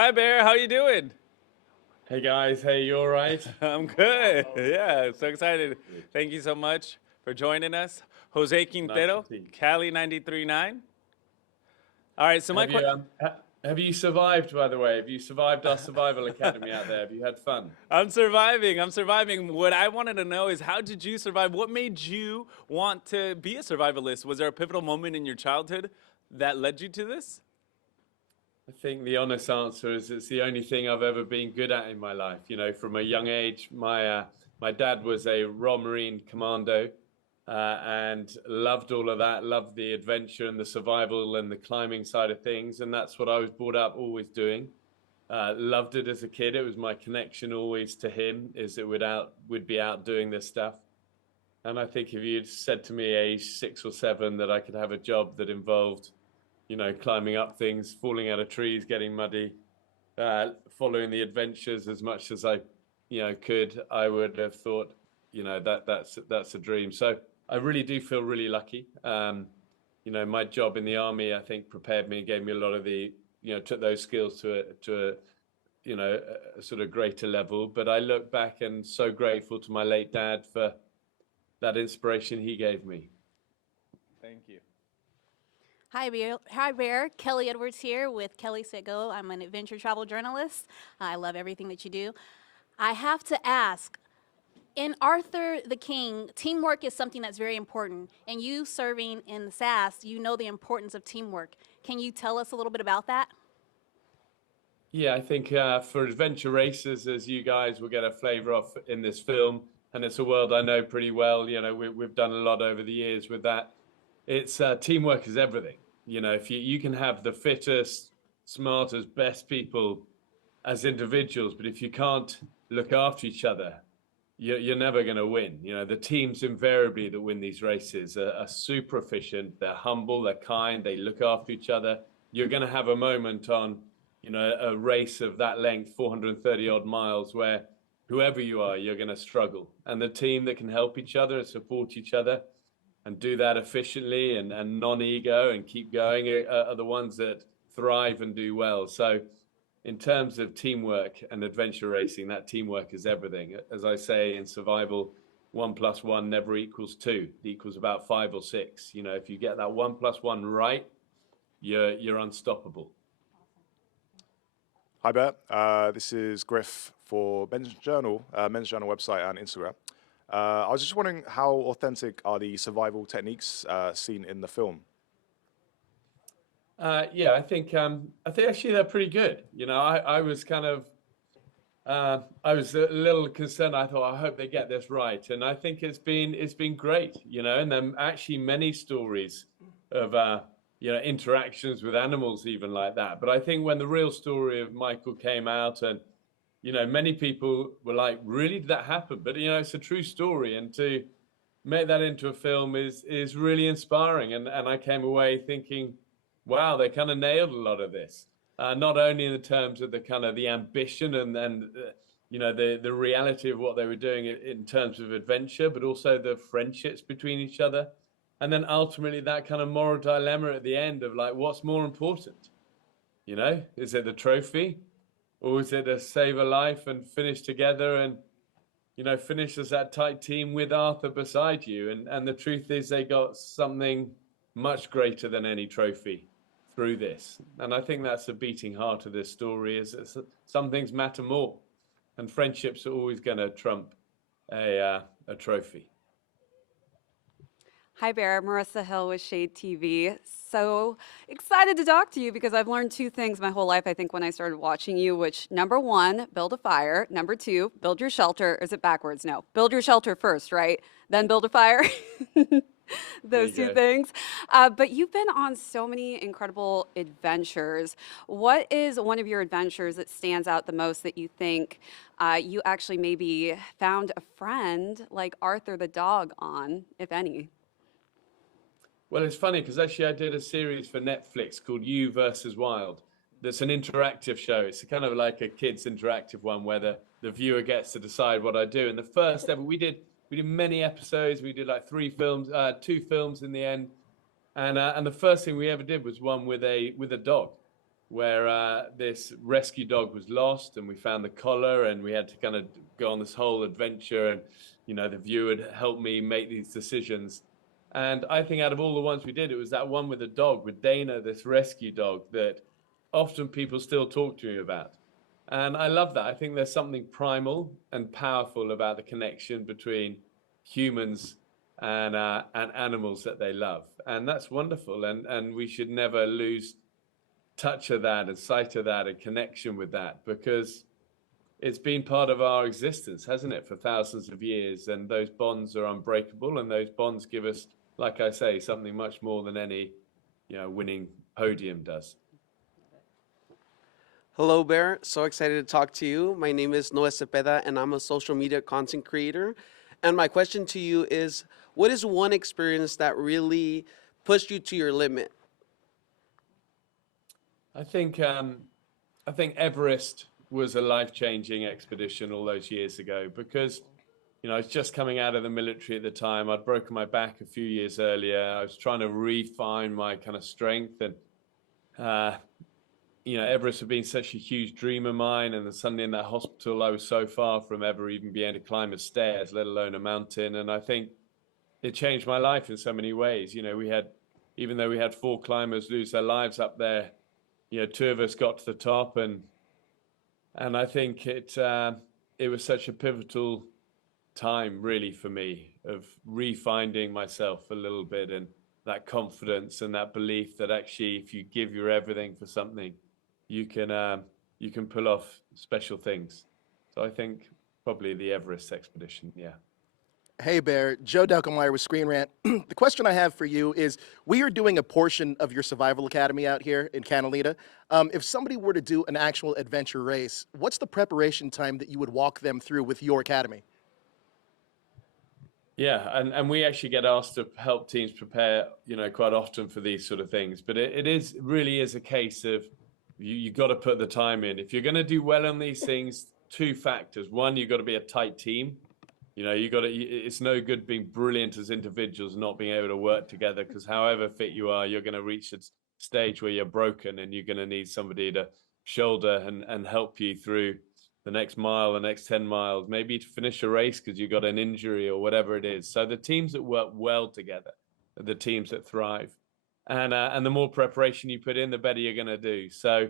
Hi, Bear. How you doing? Hey guys, hey, you all right? I'm good. Yeah, so excited. Thank you so much for joining us. Jose Nice to Quintero, see you. Cali 93.9. All right, so my Have you question. have you survived, by the way? Have you survived our survival academy out there? Have you had fun? I'm surviving. I'm surviving. What I wanted to know is how did you survive? What made you want to be a survivalist? Was there a pivotal moment in your childhood that led you to this? I think the honest answer is it's the only thing I've ever been good at in my life. You know, from a young age, my dad was a Royal Marine Commando, and loved all of that. Loved the adventure and the survival and the climbing side of things, and that's what I was brought up always doing. Loved it as a kid. It was my connection always to him. Is it would be out doing this stuff. And I think if you'd said to me age 6 or 7 that I could have a job that involved, you know, climbing up things, falling out of trees, getting muddy, following the adventures as much as I, could, I would have thought, that's a dream. So I really do feel really lucky. My job in the army, I think, prepared me and gave me a lot of took those skills to a sort of greater level. But I look back and so grateful to my late dad for that inspiration he gave me. Thank you. Hi, Bear. Hi, Bear. Kelly Edwards here with Kelly Said Go. I'm an adventure travel journalist. I love everything that you do. I have to ask, in Arthur the King, teamwork is something that's very important. And you serving in the SAS, you know the importance of teamwork. Can you tell us a little bit about that? Yeah, I think for adventure racers, as you guys will get a flavor of in this film, and it's a world I know pretty well. You know, we've done a lot over the years with that. It's teamwork is everything. You know, if you can have the fittest, smartest, best people as individuals, but if you can't look after each other, you're never going to win. You know, the teams invariably that win these races are super efficient. They're humble, they're kind, they look after each other. You're going to have a moment on, a race of that length, 430 odd miles, where whoever you are, you're going to struggle. And the team that can help each other and support each other and do that efficiently and non-ego and keep going are the ones that thrive and do well. So in terms of teamwork and adventure racing, that teamwork is everything. As I say in survival, 1+1 never equals 2. It equals about 5 or 6. You know, if you get that 1+1 right, you're unstoppable. Hi, Bear. This is Griff for Men's Journal website and Instagram. I was just wondering, how authentic are the survival techniques seen in the film? Yeah, I think actually they're pretty good. You know, I was kind of I was a little concerned. I thought, I hope they get this right, and I think it's been great. You know, and then actually many stories of interactions with animals, even like that. But I think when the real story of Michael came out, and many people were like, really, did that happen? But it's a true story, and to make that into a film is really inspiring. And I came away thinking, wow, they kind of nailed a lot of this. Not only in the terms of the kind of the ambition and the reality of what they were doing in terms of adventure, but also the friendships between each other. And then ultimately that kind of moral dilemma at the end of like, what's more important? You know, is it the trophy, or is it to save a life and finish together and, finish as that tight team with Arthur beside you? And the truth is they got something much greater than any trophy through this. And I think that's the beating heart of this story, is that some things matter more, and friendships are always going to trump a trophy. Hi, Bear. Marissa Hill with ShadeTV. So excited to talk to you because I've learned 2 things my whole life, I think, when I started watching you, which number 1, build a fire. Number 2, build your shelter. Is it backwards? No. Build your shelter first, right? Then build a fire. Those 2 things. But you've been on so many incredible adventures. What is one of your adventures that stands out the most that you think you actually maybe found a friend like Arthur the dog on, if any? Well, it's funny because actually I did a series for Netflix called You versus Wild. That's an interactive show. It's kind of like a kids interactive one where the viewer gets to decide what I do. And the first ever, we did many episodes. We did like 3 films, 2 films in the end. And the first thing we ever did was one with a dog. where this rescue dog was lost, and we found the collar, and we had to kind of go on this whole adventure, and the viewer had helped me make these decisions. And I think out of all the ones we did, it was that one with the dog, with Dana, this rescue dog, that often people still talk to me about. And I love that. I think there's something primal and powerful about the connection between humans and animals that they love. And that's wonderful. And we should never lose touch of that and sight of that and connection with that, because it's been part of our existence, hasn't it, for thousands of years. And those bonds are unbreakable. And those bonds give us, like I say, something much more than any winning podium does. Hello, Bear. So excited to talk to you. My name is Noah Cepeda, and I'm a social media content creator. And my question to you is, what is one experience that really pushed you to your limit? I think Everest was a life-changing expedition all those years ago, because I was just coming out of the military at the time. I'd broken my back a few years earlier. I was trying to refine my kind of strength, and Everest had been such a huge dream of mine, and then suddenly in that hospital, I was so far from ever even being able to climb a stairs, let alone a mountain. And I think it changed my life in so many ways. Even though we had 4 climbers lose their lives up there, 2 of us got to the top, and I think it was such a pivotal time, really, for me, of refinding myself a little bit, and that confidence and that belief that actually, if you give your everything for something, you can pull off special things. So I think probably the Everest expedition, yeah. Hey, Bear. Joe Delkemeyer with Screen Rant. The question I have for you is, we are doing a portion of your Survival Academy out here in Catalina. If somebody were to do an actual adventure race, what's the preparation time that you would walk them through with your academy? Yeah, and we actually get asked to help teams prepare, quite often for these sort of things. But it really is a case of you got to put the time in. If you're going to do well on these things, 2 factors. One, you've got to be a tight team. It's no good being brilliant as individuals, not being able to work together, because however fit you are, you're going to reach a stage where you're broken, and you're going to need somebody to shoulder and help you through the next mile, the next 10 miles, maybe to finish a race because you got an injury or whatever it is. So the teams that work well together are the teams that thrive. And the more preparation you put in, the better you're going to do. So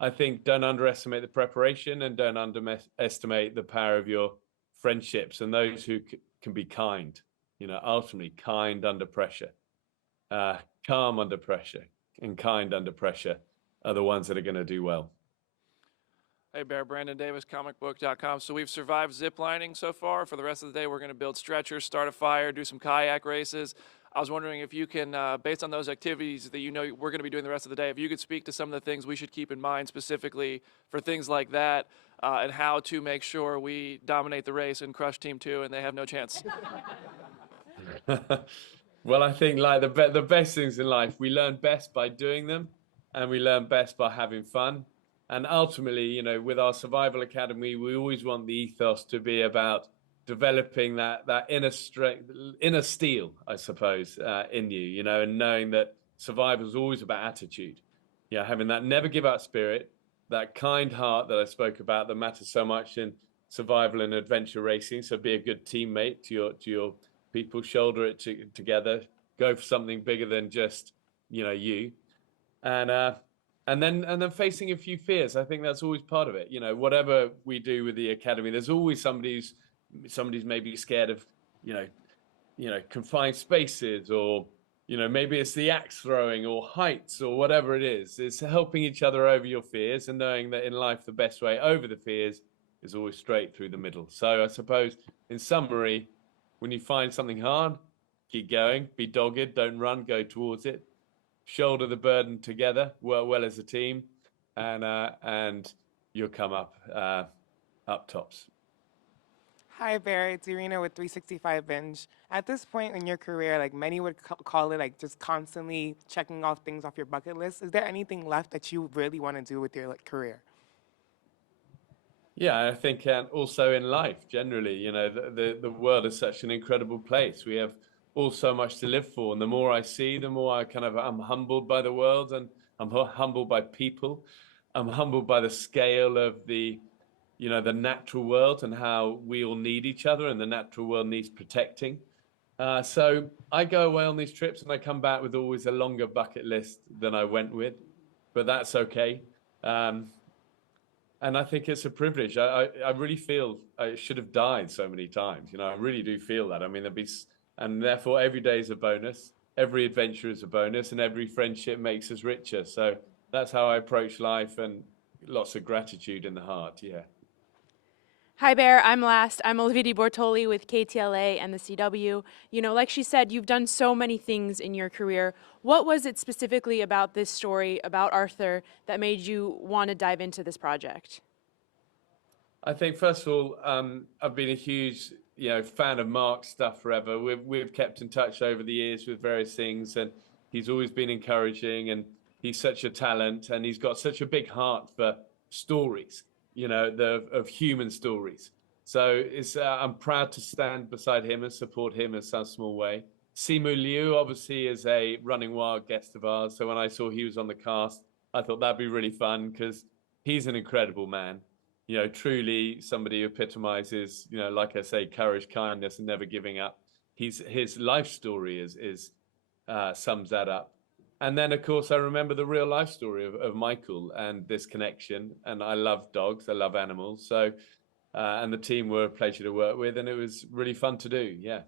I think don't underestimate the preparation, and don't underestimate the power of your friendships and those who can be kind, ultimately kind under pressure. Calm under pressure and kind under pressure are the ones that are going to do well. Hey, Bear, Brandon Davis, comicbook.com. So we've survived ziplining so far. For the rest of the day, we're going to build stretchers, start a fire, do some kayak races. I was wondering if you can, based on those activities that we're going to be doing the rest of the day, if you could speak to some of the things we should keep in mind specifically for things like that, and how to make sure we dominate the race and crush Team 2 and they have no chance. Well, I think like the best things in life, we learn best by doing them, and we learn best by having fun. And ultimately, with our Survival Academy, we always want the ethos to be about developing that inner strength, inner steel, I suppose, in you, and knowing that survival is always about attitude. Having that never give up spirit, that kind heart that I spoke about that matters so much in survival and adventure racing. So be a good teammate to your people, shoulder it together, go for something bigger than just, you. And then facing a few fears. I think that's always part of it. Whatever we do with the academy, there's always somebody's maybe scared of, confined spaces, or, maybe it's the axe throwing or heights or whatever it is. It's helping each other over your fears, and knowing that in life, the best way over the fears is always straight through the middle. So I suppose in summary, when you find something hard, keep going, be dogged, don't run, go towards it, shoulder the burden together, work well as a team, and you'll come up tops. Hi, Bear. It's Irina with 365 Binge. At this point in your career, like many would call it like just constantly checking off things off your bucket list. Is there anything left that you really want to do with your career? Yeah, I think also in life generally, the world is such an incredible place. We have all so much to live for, and the more I see, the more I'm humbled by the world, and I'm humbled by people. I'm humbled by the scale of the natural world and how we all need each other, and the natural world needs protecting. So I go away on these trips and I come back with always a longer bucket list than I went with, but that's okay. And I think it's a privilege. I really feel I should have died so many times. I really do feel that. I mean, and therefore every day is a bonus. Every adventure is a bonus, and every friendship makes us richer. So that's how I approach life, and lots of gratitude in the heart. Yeah. Hi, Bear. I'm last. I'm Olivia Di Bortoli with KTLA and the CW. Like she said, you've done so many things in your career. What was it specifically about this story, about Arthur, that made you want to dive into this project? I think, first of all, I've been a huge, fan of Mark's stuff forever. We've kept in touch over the years with various things, and he's always been encouraging, and he's such a talent, and he's got such a big heart for stories. Of human stories. So I'm proud to stand beside him and support him in some small way. Simu Liu obviously is a Running Wild guest of ours. So when I saw he was on the cast, I thought that'd be really fun because he's an incredible man. Truly somebody who epitomizes, like I say, courage, kindness, and never giving up. His life story is sums that up. And then, of course, I remember the real life story of Michael and this connection. And I love dogs. I love animals. So, and the team were a pleasure to work with. And it was really fun to do. Yeah.